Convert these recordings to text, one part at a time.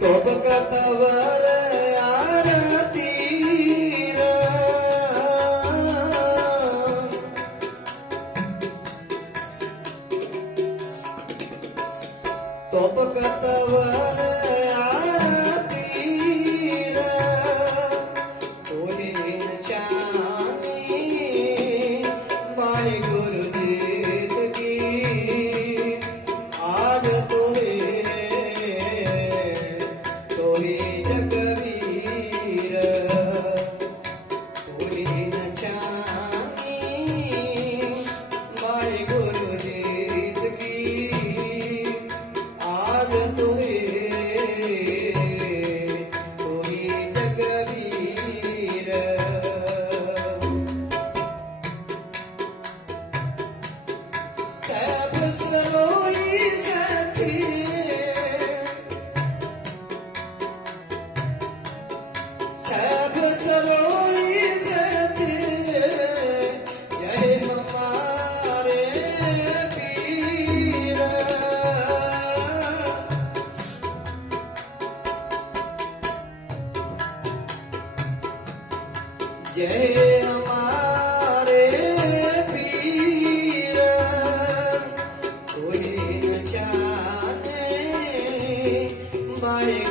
ತೊಬಕತವರ ಯಾರ ತೀರ ತೊಬಕತವರ Bye.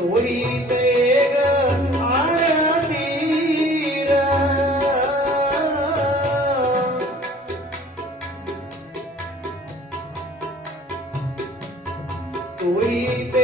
ਸੋਹੀ ਤੇਗ ਆਰਤੀਰਾ ਕੋਈ